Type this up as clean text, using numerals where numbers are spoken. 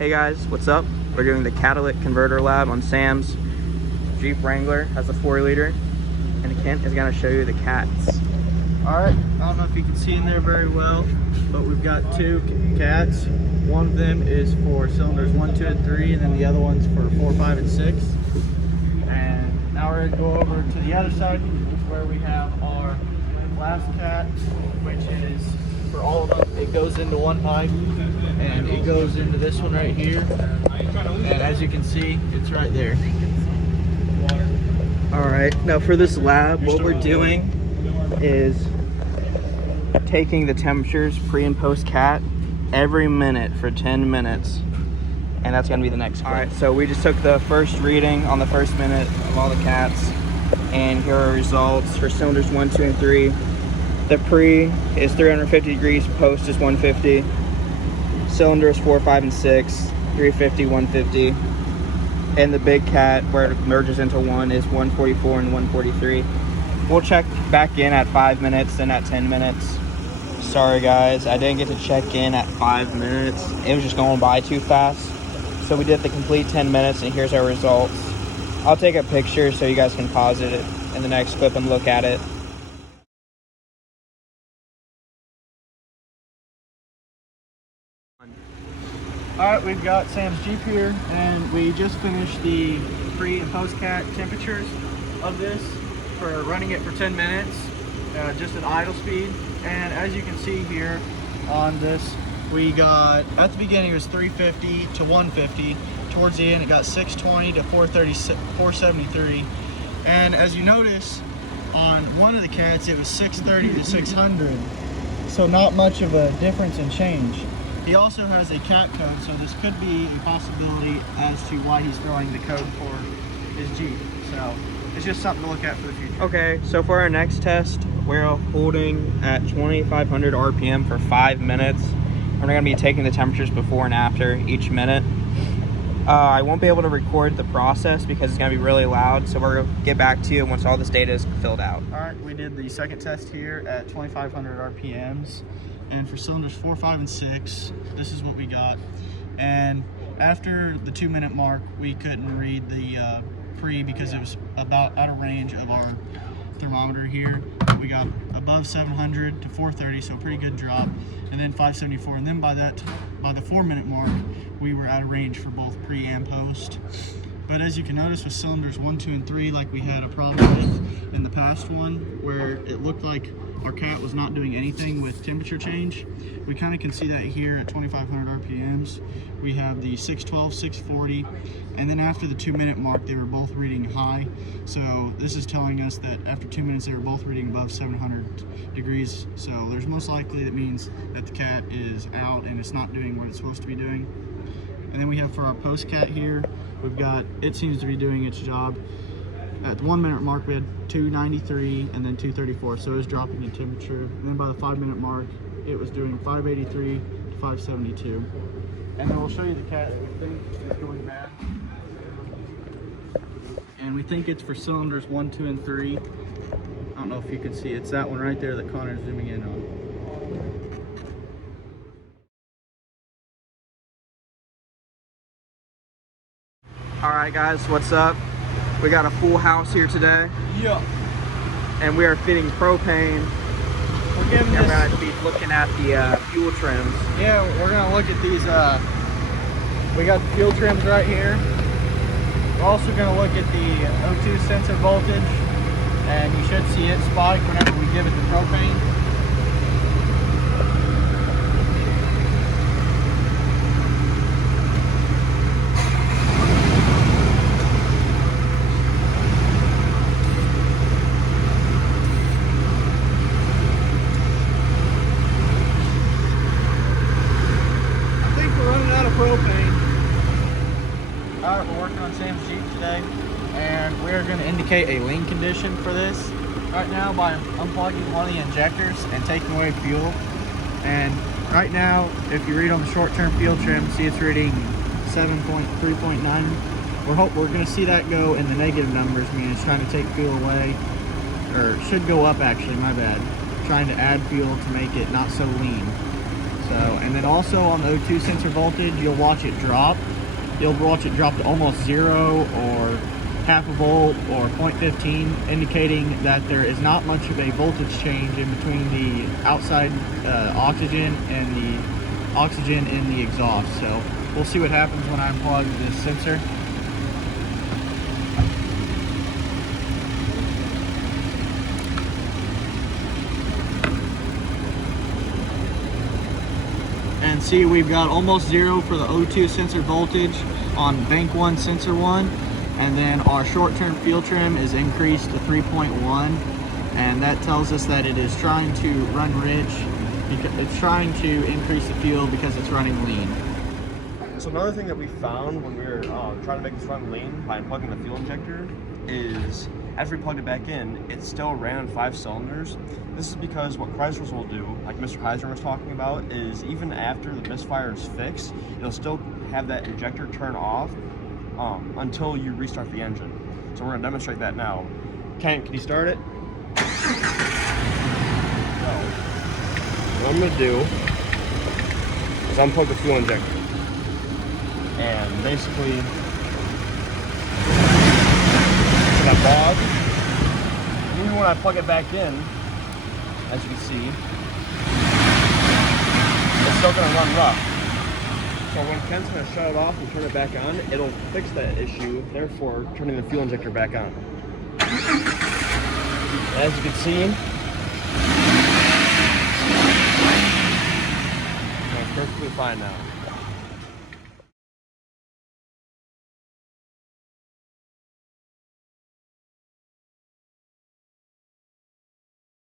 Hey guys, what's up? We're doing the Catalytic converter lab on Sam's Jeep Wrangler. Has a 4-liter, and Kent is gonna show you the cats. All right, I don't know if you can see in there very well, but we've got two cats. One of them is for cylinders 1, 2, and 3, and then the other one's for 4, 5, and 6. And now we're gonna go over to the other side where we have our last cat, which is for all of them. It goes into one pipe, and it goes into this one right here. And as you can see, it's right there. All right, now for this lab, what we're doing is taking the temperatures pre and post cat every minute for 10 minutes, and that's gonna be the next clip. All right, so we just took the first reading on the first minute of all the cats, and here are results for cylinders 1, 2, and 3. The pre is 350 degrees, post is 150. Cylinders 4, 5, and 6, 350, 150. And the big cat, where it merges into one, is 144 and 143. We'll check back in at 5 minutes and at 10 minutes. Sorry guys, I didn't get to check in at 5 minutes. It was just going by too fast. So we did the complete 10 minutes, and here's our results. I'll take a picture so you guys can pause it in the next clip and look at it. Alright, we've got Sam's Jeep here, and we just finished the pre and post cat temperatures of this for running it for 10 minutes, just at idle speed. And as you can see here on this, we got, at the beginning it was 350 to 150, towards the end it got 620 to 473, and as you notice on one of the cats it was 630 to 600, so not much of a difference in change. He also has a cat code, so this could be a possibility as to why he's throwing the code for his Jeep. So it's just something to look at for the future. Okay, so for our next test, we're holding at 2,500 RPM for 5 minutes. We're gonna be taking the temperatures before and after each minute. I won't be able to record the process because it's gonna be really loud, so we're gonna get back to you once all this data is filled out. All right, we did the second test here at 2,500 RPMs. And for cylinders 4, 5, and 6, this is what we got. And after the 2 minute mark, we couldn't read the pre because it was about out of range of our thermometer here. We got above 700 to 430, so a pretty good drop, and then 574. And then by the 4 minute mark, we were out of range for both pre and post. But as you can notice with cylinders 1, 2, and 3, like we had a problem with in the past one, where it looked like our cat was not doing anything with temperature change, we kind of can see that here at 2,500 RPMs. We have the 612, 640, and then after the 2 minute mark, they were both reading high. So this is telling us that after 2 minutes, they were both reading above 700 degrees. So there's most likely that means that the cat is out and it's not doing what it's supposed to be doing. And then we have for our post cat here, we've got, it seems to be doing its job. At the 1 minute mark, we had 293 and then 234, so it was dropping in temperature. And then by the 5 minute mark, it was doing 583 to 572. And then we'll show you the cat that we think is going bad. And we think it's for cylinders 1, 2, and 3. I don't know if you can see, it's that one right there that Connor's zooming in on. All right guys, what's up? We got a full house here today. Yeah. And we are fitting propane. We're giving We're going to be looking at the fuel trims. Yeah, we're gonna look at these. We got the fuel trims right here. We're also gonna look at the O2 sensor voltage, and you should see it spike whenever we give it the propane. Propane. Alright, we're working on Sam's Jeep today, and we're going to indicate a lean condition for this right now by unplugging one of the injectors and taking away fuel. And right now, if you read on the short-term fuel trim, see it's reading 7.3.9. We're going to see that go in the negative numbers, meaning it's trying to take fuel away, or it should go up actually, my bad. Trying to add fuel to make it not so lean. So, and then also on the O2 sensor voltage, you'll watch it drop. You'll watch it drop to almost 0 or half a volt or 0.15, indicating that there is not much of a voltage change in between the outside oxygen and the oxygen in the exhaust. So we'll see what happens when I unplug this sensor. And see, we've got almost 0 for the O2 sensor voltage on bank 1 sensor 1, and then our short-term fuel trim is increased to 3.1, and that tells us that it is trying to run rich, because it's trying to increase the fuel because it's running lean. So another thing that we found when we were trying to make this run lean by unplugging the fuel injector is, as we plugged it back in, it still ran on 5 cylinders. This is because what Chrysler's will do, like Mr. Heiser was talking about, is even after the misfire is fixed, it'll still have that injector turn off until you restart the engine. So we're gonna demonstrate that now. Ken, can you start it? So, what I'm gonna do is unplug the fuel injector. And basically, it's gonna bog. And even when I plug it back in, as you can see, it's still gonna run rough. So when Ken's gonna shut it off and turn it back on, it'll fix that issue, therefore turning the fuel injector back on. As you can see, it's perfectly fine now.